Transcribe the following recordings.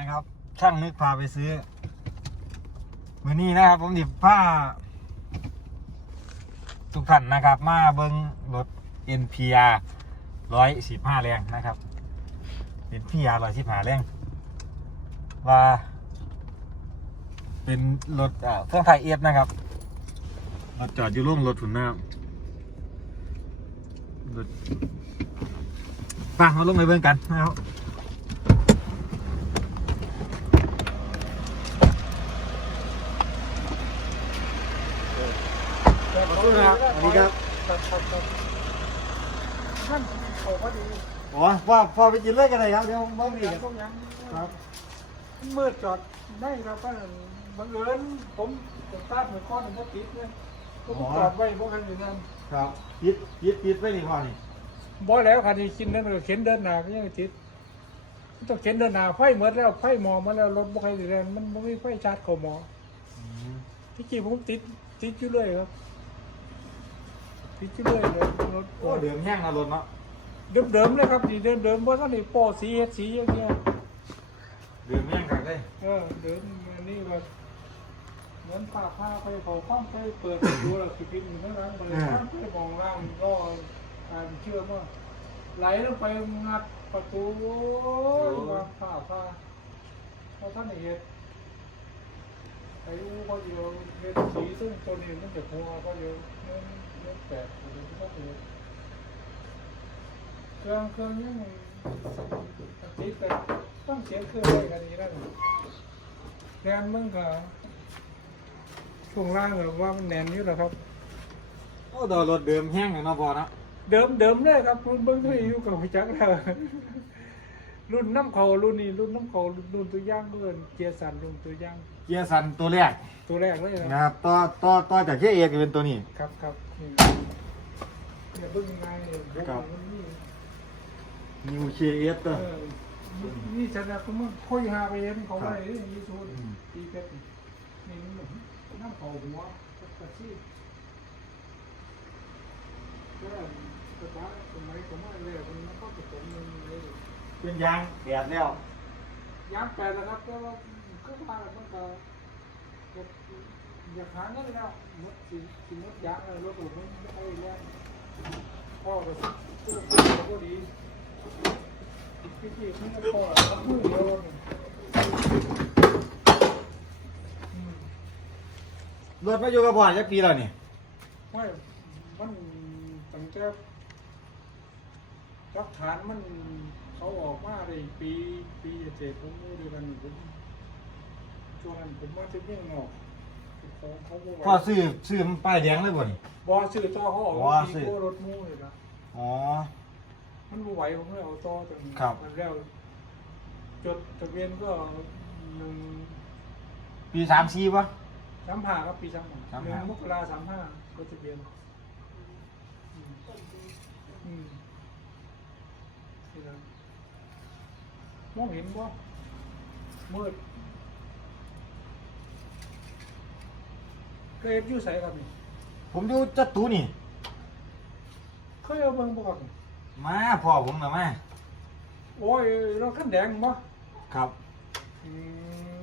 นะครับช่างนึกพาไปซื้อวันนี้นะครับ ผมดิบผ้าทุกท่านนะครับ มาเบิ้งรถ NPR ร้อยสิบห้าแรงนะครับ NPR ร้อยสิบห้าแรงว่า เป็นรถเครื่องไทยเอฟนะครับรถจอดอยู่ร่วงรถถุนน้ำรถป่ะมาลงไปเบิ่งกันนะครับขอบ คุณครับสวัสดีครับท่านเขาก็ดีอ๋อพ่อพ่อไปกินเลยกันเลยครับเดี๋ยวผมบอกดียังคต้รัอบงยังครับมืดจอดได้ครับก็บังเอิญผมจะตาดเหมือนก้อนผมก็ติดเลยก็จอดไว้พวกกันอยู่นั่นครับปิดปิดปิดไว้นี่พ่อนี่บ่แล้วคันนี้กินนั่นก็เข็นเดินหน้าก็ยังติดต้องเข็นเดินหน้าไฟหมดแล้วไฟหมอมาแล้วรถบ่ใครสิแรงมันบ่มีไฟชาร์จเข้าหมอที่กี้ผมติดติดอยู่เลยครับ ติดอยู่เลยเลยรถโอ้เดือมแห้งนะรถเนาะเดิมๆเลยครับนี่เดิมๆบ่ทันได้ป้อสีเฮ็ดสีอย่างเงี้ยเดือมแห้งคักเลยเออเดินมานี่ก็เหมือนผ้าผ้าไปเขาข้องไปเปิดดูแล้วคือเป็นอยู่ในร้านบริการไปมองร่างก็อ่านเชื่อว่าไหลลงไปงัดประตูวางผ้าผ้าเพราะท่านเห็นไอ้อูก็เดียวเห็นสีซึ่งตัวนี้มันจะหัวก็เดียว เนื้อเนื้อแปดหรือก็เดียวเครื่องเครื่องยังติดแต่ต้องเสียเครื่องไว้กันนี้แล้วแนนมึงก็ช่วงล่างก็ว่ามันแนนอยู่แล้วครับ โอ้ดอรถเดิมแห้งเลยเนาะพ่อนะเดิมเดิมเลยครับรุ่นเบิ้งเท่อยู่กับพิจักแล้วรุ่นน้ำเขารุ่นนี้รุ่นน้ำเขารุ่นตัวย่างเพื่อนเกียร์สันรุ่นตัวย่าง กียร์สันตัวแรกตัวแรกเลยนะนะครับต่อต่อต่อจากเกียร์เอกเป็นตัวนี้ ครับครับนี่เนี่ยเบิ้งยังไงเนี่ยครับ มันนี่นิวเชียเอสเอตัว อนี่ฉันนะก็มึงค่อยหาไปเห็นเขาไว้ยี่สุดอืม ตีเป็ดนี่มันน้ำเขาหัวกระซี่ก็กระบะสมัยผมว่าเลยมันก็ผสมมันเลยเป็นยางแดดแล้วยางแปดแล้วครับก็ว่า ก็มาแล้วมันก็อยากหาเงินแล้วมดสิสิมดยางเลยรถผมไม่ได้แล้วพ่อก็ซื้อของก็ดีพี่พี่พี่พ่อเขาพูดเดียวนี่อืมรถมาอยู่กับพ่อจักปีแล้วนี่ไม่มันตั้งแต่หลักฐานมันเขาออกมาได้ปีปีเจ็ดผมอยู่ด้วยกันผม ช่วงนั้นผมมาที่เมืองนอกเขาเขาบอกพ่อว่าซื้อซื้อมันป้ายแดงเลยบ่นี่บอซื้อต่อเขาออกอ๋อมาซื้ที่อโกรถมูเลยนะอ๋อ มันบ่ไหวผมเลยเอาต่อจนครับ มันแล้วจดทะเบียนก็หนึ่งปีสามสี่ปะ สามห้าครับปีสามห้าสามหนึ่ห้า งมกราสามห้าก็ทะเบียนอืมอืมนี่นะมองเห็นว่ามืด เคยอยู่ใส่ครับนี่ผมอยู่จัตุนี่ เคยเอาเบิ่งบ่ครับนี่มาพ่อผมนะมาโอ้ยเราขั้นแดงบ่ครับอืม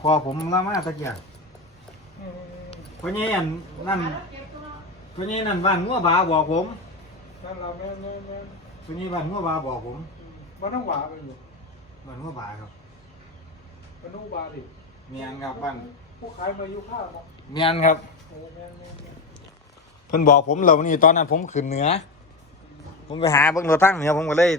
พ่อผมละมาตะเกียบอืมพ่อใหญ่อันนั่นพ่อใหญ่นั่นบ้านงัวบาบอกผมนั่นเราแม่นแม่นแม่นพ่อใหญ่บ้านงัวบาบอกผมอืมบ้านน้องหวาเป็นอยู่บ้านงัวบาครับบ้านน้องบาดิ เมียนครับบ้าน ผู้ขายมาอยู่ข้าวบ่เมียนครับโอ้แม่นแม่นแม่นเพิ่นบอกผมแล้ววันนี้ตอนนั้นผมขึ้นเหนือ ผมไปหาเบิ่งรถทั้งเหนือผมก็เลย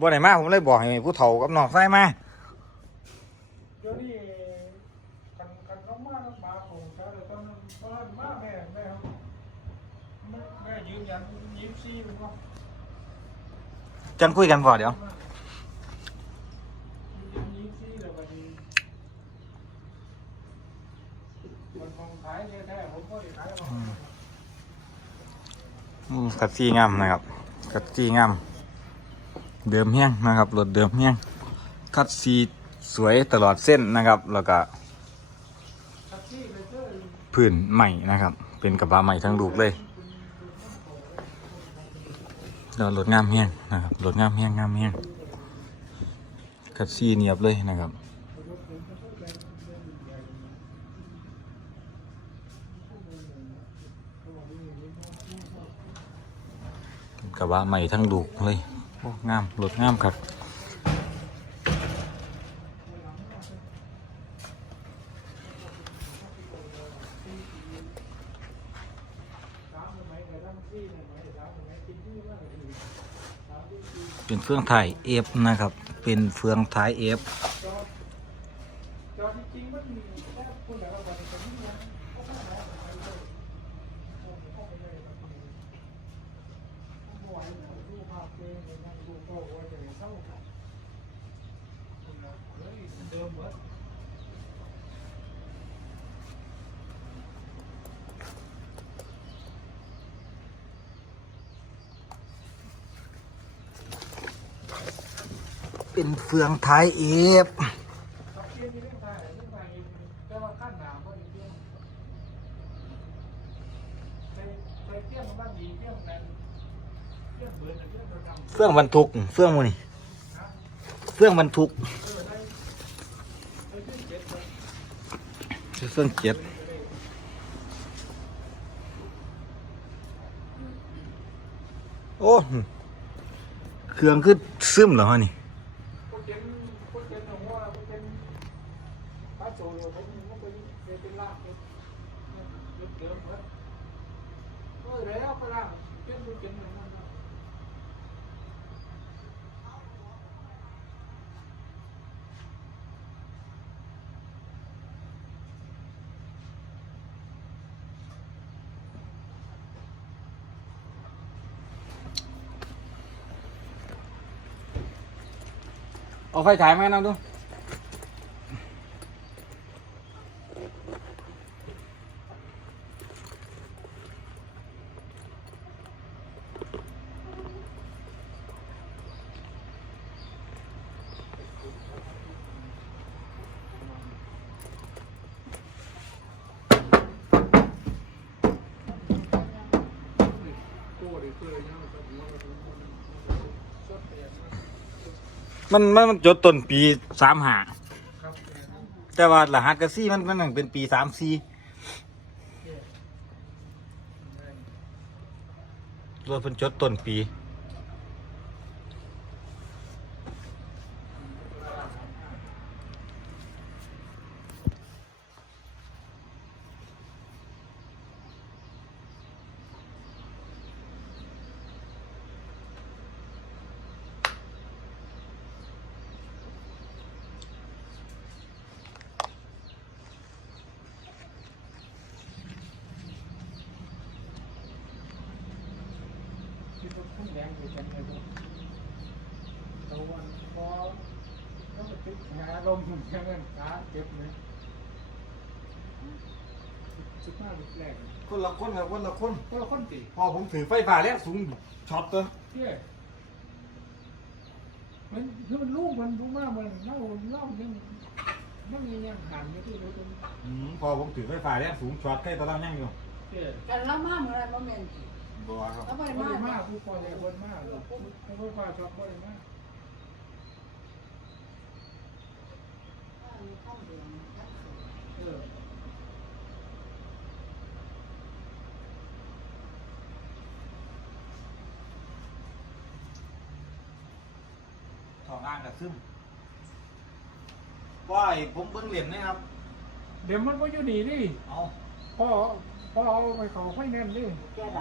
บ่ได้มาผมเลยบอกให้ผู้เฒ่ากับน้องชายมาเดี๋ยวนี้กันกันน้องมาน้องบาของเขาเลยตอนนั้นตอนนั้นมาแม่แม่ครับแม่แม่ยืนยันยิ้มซี่มันว่าจังคุยกันพอเดี๋ยวยืนยิ้มซี่เลยวันนี้มันของขายแท้ๆผม ขัดซีงามนะครับ กัดซีงาม เดิมเฮี้ยงนะครับรถเดิมเฮี้ยงคัดซีสวยตลอดเส้นนะครับ แล้วก็แท็กซี่ไปเจอพื้นใหม่นะครับ เป็นกระบะใหม่ทั้งลูกเลยแล้วรถงามเฮี้ยงนะครับรถงามเฮี้ยงงามเฮี้ยงคัดซีเนียบเลยนะครับ กระบะใหม่ทั้งดูกเลยโอ้งามรถงามครับเป็นเฟืองถ่ายเอฟนะครับ เป็นเฟืองท้ายเอฟ จอจริงๆมันมีแค่คนละวันแต่นี่นะก็ไม่ได้ไม่ไหวนะดูภาพเอง นะดูโป้ว่าจะเศร้าครับเฮ้ยเดิมเหมือนเป็นเฟืองท้ายเอฟขับเทียนที่เตี้ยมบ้างดีเทียมนั้น เทียมเบิร์นเทียมประจำเฟืองบรรทุกเฟืองมูนี่เฟืองบรรทุกเฟืองเจ็ดโอ้เครื่องคือซึมเหรอฮะนี่คนเจนคนเจนของว่าคนเจนพระโจโยผมก็เป็นเป็นลาบเป็นเดิมเดิมเหมือนเออแล้วไปล่างเจนคนเจนเหมือนกัน เอาไฟฉายมาให้น้องดู ตัวเด็กตัวอะไรเนี่ยมันก็หัวมันชดเปลี่ยน มันมันมันจดต้นปีสามหาแต่ว่ารหัสกระซี่มันมันนั่งเป็นปีสามสี่รถเป็นจดต้นปี ที่ต้นทุ่งแดงอยู่กันเลยตะวันพอแล้วก็ติดหา ลมเหมือนกันขาเจ็บเลยสิบห้าลูกแรกคนละคนครับคนละคนก็คนตีพอผมถือไฟฟ้าแล้วสูงช็อตตัวเที่ยมันคือมันลูกมันรู้มากมันเล่าเล่าเนี่ยมันมียังหันไม่ที่รู้ตรงอืมพอผมถือไฟฟ้าแล้วสูงช็อตใกล้ตะล่างยังอยู่เที่ยกันละมากเหมือนอะไรบ่แม่นสิบัวครับแล้วบ่บ่ได้ได้มามากกผู้ปล่อยคนมากผู้ผู้ปล่อยชอบบ่ได้มาก เออถองอ่างกับซึมว่าไอ้ผมเบิ้งเหรียญนะครับ เดี๋ยวมันก็อยู่นี่ดิเอาพ่อพ่อเอาไปเขาไฟแนนซ์ดิแก่ด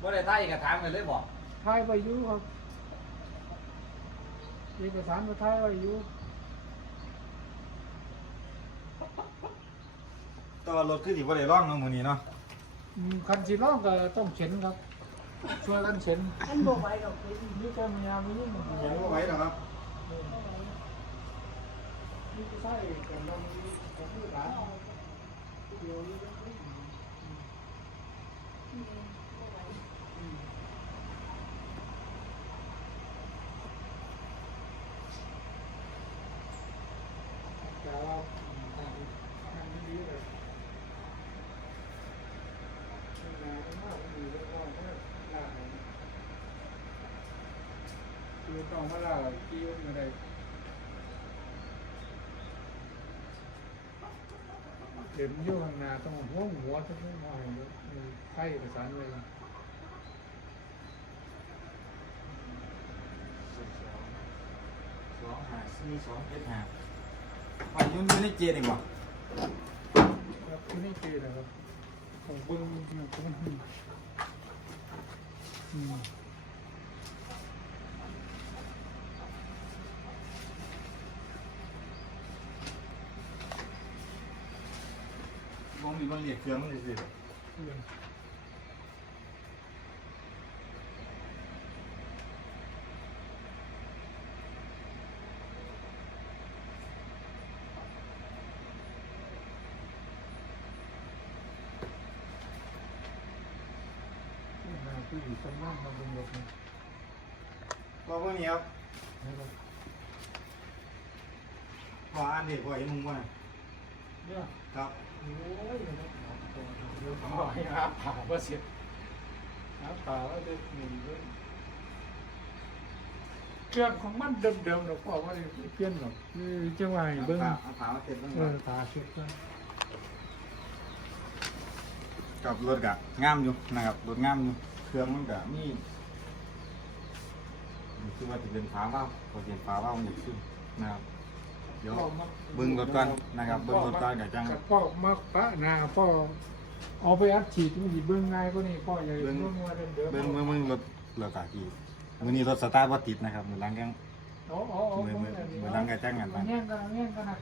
บ่ได้ใต้กระถางเลยเลยบอกทายไปอยู่ครับเอกสารมาทายไปอยู่ แตัวารถคือสิบ่ได้ร่องเนาะมื้อนี้เนาะอืมคันสีร้องก็ต้องเข็นครับ ช่วยกันเข็นำมันบ่ไหวดอกเป็นนี่ก็มียามียุ่งเห็นบ่ไหวหรอครับนี่ก็ใช่กันลองกับผู้หลานเดียวนีู้้ต้องมาลาคิวอะไรเข็มยุ่ข้างหน้าต้องห่วงหัวทั้งหน่อยไข้ประสานเลยสองหาสี่สองเจ็ดหาไปยุ่งยุ่งในเจดีกว่าครับที่นี่เจนะครับของคนมันอืม มองมีบางเรียกเครื่องมันเลยสิเพื่อนหาผู้อยู่สำนักมาเป็นแบบนี้ก็พวกนี้ครับนะครับพออ่านเด็กพอเห็นมึงว่าเนี่ยครับโอ้ยนะครับ เดี๋ยวผมบอกให้หาผ่าว่าเสร็จหาผ่าว่าจะหนึ่งด้วยเครื่องของมันเดิมๆเราบอกว่าเปลี่ยนหรอกคือจะว่าให้เบิ้งเอาถามมาเสร็จบ้างเออผ่าเสร็จแล้วกับรถกะงามอยู่นะครับรถงามอยู่เครื่องมันกะมีคือว่าจะเป็นฟ้าเบ้าพอเป็นฟ้าเบ้ามันอยู่ขึ้นนะครับ เดี๋ยวเบิ้งรถก่อนนะครับเบิ้งรถก่อนกับจังกับพ่อมักปะนาพ่อเอาไปอัดฉีดมันสิเบิ้งง่ายก็นี่พ่อใหญ่เบิ่งเบิ้งว่าเดิมๆเบิ้งเบิ้งเบิ้งรถรถกะกี่มือนี้รถสตาร์ทว่าติดนะครับมือหลังยังเอาเอาเอามือมือเบิ่งนนี้มือหลังกะจังกันมาบ้างแย่งกันแย่งกันนะ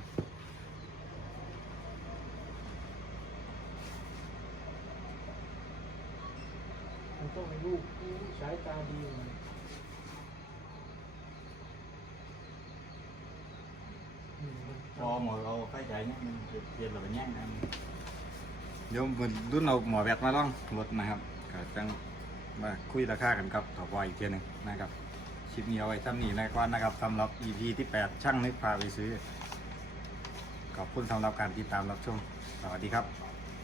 มันต้องให้ลูกผู้สายตาดีหน่อยอืมมัน พอหมอเอาไฟใจเนี่ยมันเปลี่ยนเราไปแย่งนเดี๋ยวมันรุ่นเอาหมอแบตมาล่องรถนะครับก็จังมาคุยราคากันครับต่อไปอีกเทียหนึงนะครับคลิปนี้เอาไว้ทำนี้นะก่อนนะครับสำหรับ EP ที่ 8 ช่างนึกพาไปซื้อ ขอบคุณสำหรับการติดตามรับชม สวัสดีครับ